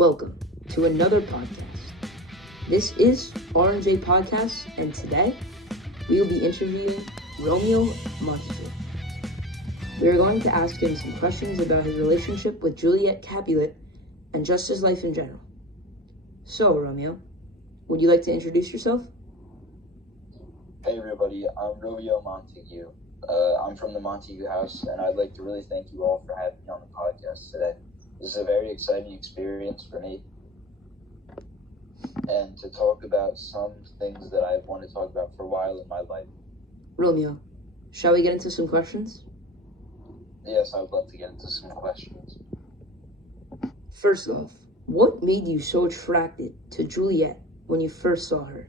Welcome to another podcast. This is R&J Podcast, and today we will be interviewing Romeo Montague. We are going to ask him some questions about his relationship with Juliet Capulet and just his life in general. So, Romeo, would you like to introduce yourself? Hey everybody, I'm Romeo Montague. I'm from the Montague house, and I'd like to really thank you all for having me on the podcast today. This is a very exciting experience for me, and to talk about some things that I've wanted to talk about for a while in my life. Romeo, shall we get into some questions? Yes, I would love to get into some questions. First off, what made you so attracted to Juliet when you first saw her?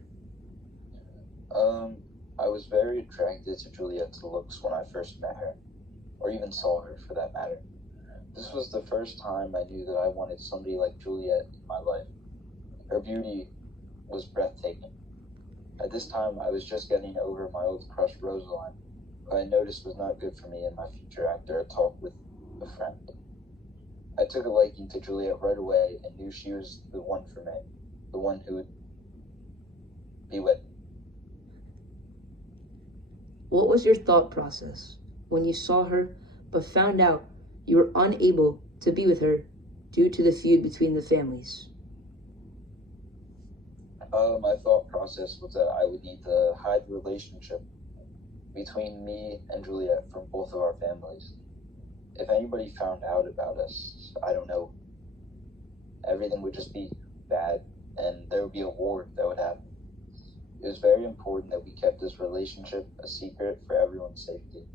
I was very attracted to Juliet's looks when I first met her, or even saw her for that matter. This was the first time I knew that I wanted somebody like Juliet in my life. Her beauty was breathtaking. At this time, I was just getting over my old crush Rosaline, who I noticed was not good for me in my future after a talk with a friend. I took a liking to Juliet right away and knew she was the one for me, the one who would be with me. What was your thought process when you saw her but found out you were unable to be with her due to the feud between the families? My thought process was that I would need to hide the relationship between me and Juliet from both of our families. If anybody found out about us, I don't know, everything would just be bad, and there would be a war that would happen. It was very important that we kept this relationship a secret for everyone's safety.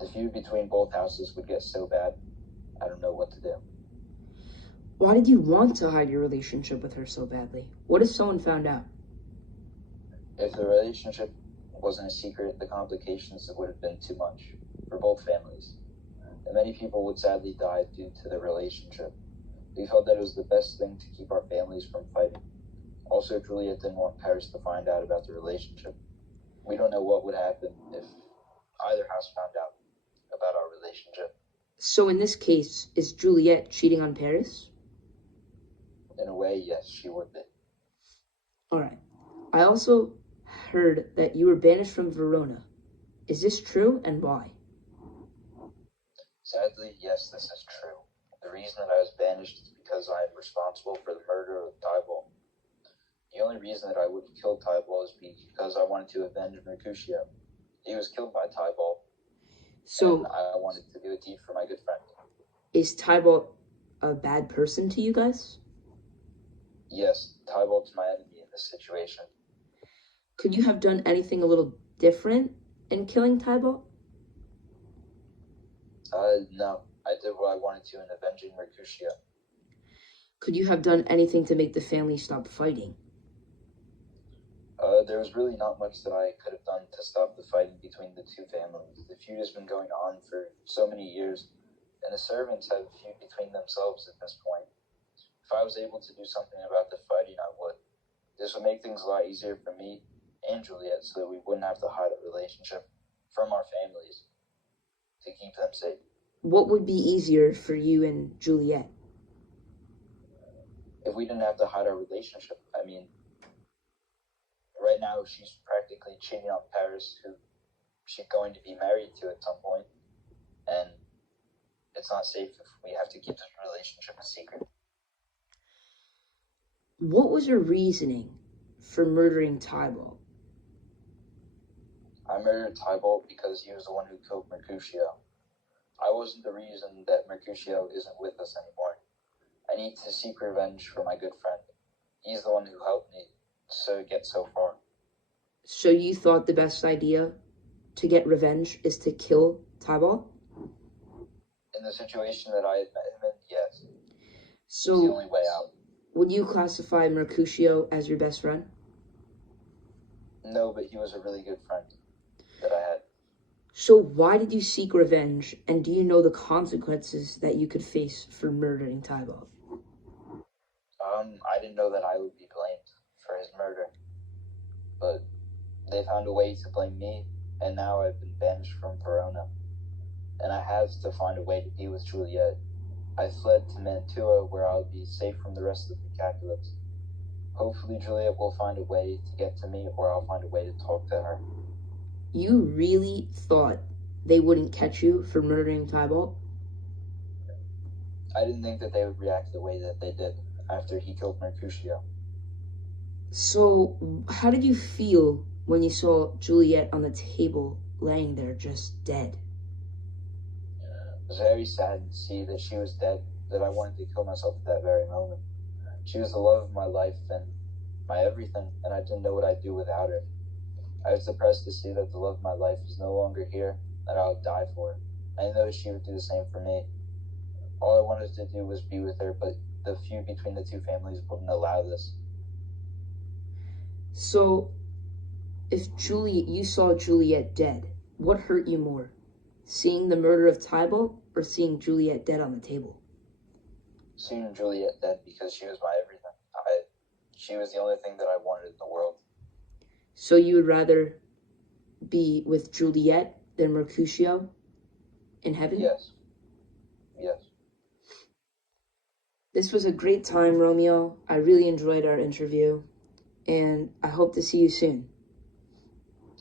The feud between both houses would get so bad, I don't know what to do. Why did you want to hide your relationship with her so badly? What if someone found out? If the relationship wasn't a secret, the complications would have been too much for both families, and many people would sadly die due to the relationship. We felt that it was the best thing to keep our families from fighting. Also, Juliet didn't want Paris to find out about the relationship. We don't know what would happen if either house found out about our relationship. So in this case, is Juliet cheating on Paris? In a way, yes, she would be. Alright. I also heard that you were banished from Verona. Is this true, and why? Sadly, yes, this is true. The reason that I was banished is because I am responsible for the murder of Tybalt. The only reason that I would have killed Tybalt is because I wanted to avenge Mercutio. He was killed by Tybalt, So, and I wanted to do a deed for my good friend. is Tybalt a bad person to you guys? Yes, Tybalt's my enemy in this situation. Could you have done anything a little different in killing Tybalt? No. I did what I wanted to in avenging Mercutio. Could you have done anything to make the family stop fighting? There was really not much that I could have done to stop the fighting between the two families. The feud has been going on for so many years, and the servants have a feud between themselves at this point. If I was able to do something about the fighting, I would. This would make things a lot easier for me and Juliet so that we wouldn't have to hide a relationship from our families to keep them safe. What would be easier for you and Juliet? If we didn't have to hide our relationship, I mean, right now she's practically cheating on Paris, who she's going to be married to at some point, and it's not safe if we have to keep this relationship a secret. What was your reasoning for murdering Tybalt? I murdered Tybalt because he was the one who killed Mercutio. I wasn't the reason that Mercutio isn't with us anymore. I need to seek revenge for my good friend. He's the one who helped me get so far. So you thought the best idea to get revenge is to kill Tybalt? In the situation that I had met him in, yes. So it's the only way out. Would you classify Mercutio as your best friend? No, but he was a really good friend that I had. So why did you seek revenge, and do you know the consequences that you could face for murdering Tybalt? I didn't know that I would be blamed for his murder, but they found a way to blame me, and now I've been banished from Verona, and I have to find a way to be with Juliet. I fled to Mantua, where I'll be safe from the rest of the Capulets. Hopefully Juliet will find a way to get to me, or I'll find a way to talk to her. You really thought they wouldn't catch you for murdering Tybalt? I didn't think that they would react the way that they did after he killed Mercutio. So, how did you feel when you saw Juliet on the table, laying there just dead? It was very sad to see that she was dead, that I wanted to kill myself at that very moment. She was the love of my life and my everything, and I didn't know what I'd do without her. I was depressed to see that the love of my life was no longer here, that I would die for her. I know she would do the same for me. All I wanted to do was be with her, but the feud between the two families wouldn't allow this. So, if you saw Juliet dead, what hurt you more? Seeing the murder of Tybalt or seeing Juliet dead on the table? Seeing Juliet dead, because she was my everything. She was the only thing that I wanted in the world. So you would rather be with Juliet than Mercutio in heaven? Yes. Yes. This was a great time, Romeo. I really enjoyed our interview, and I hope to see you soon.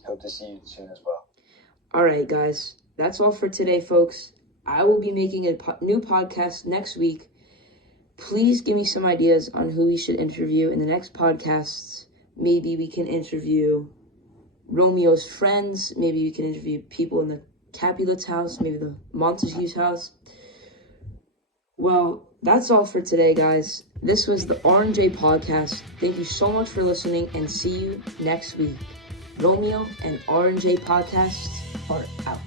Hope to see you soon as well. All right, guys. That's all for today, folks. I will be making a new podcast next week. Please give me some ideas on who we should interview in the next podcasts. Maybe we can interview Romeo's friends. Maybe we can interview people in the Capulet's house. Maybe the Montague's house. Well, that's all for today, guys. This was the R&J podcast. Thank you so much for listening, and see you next week. Romeo and R&J podcasts are out.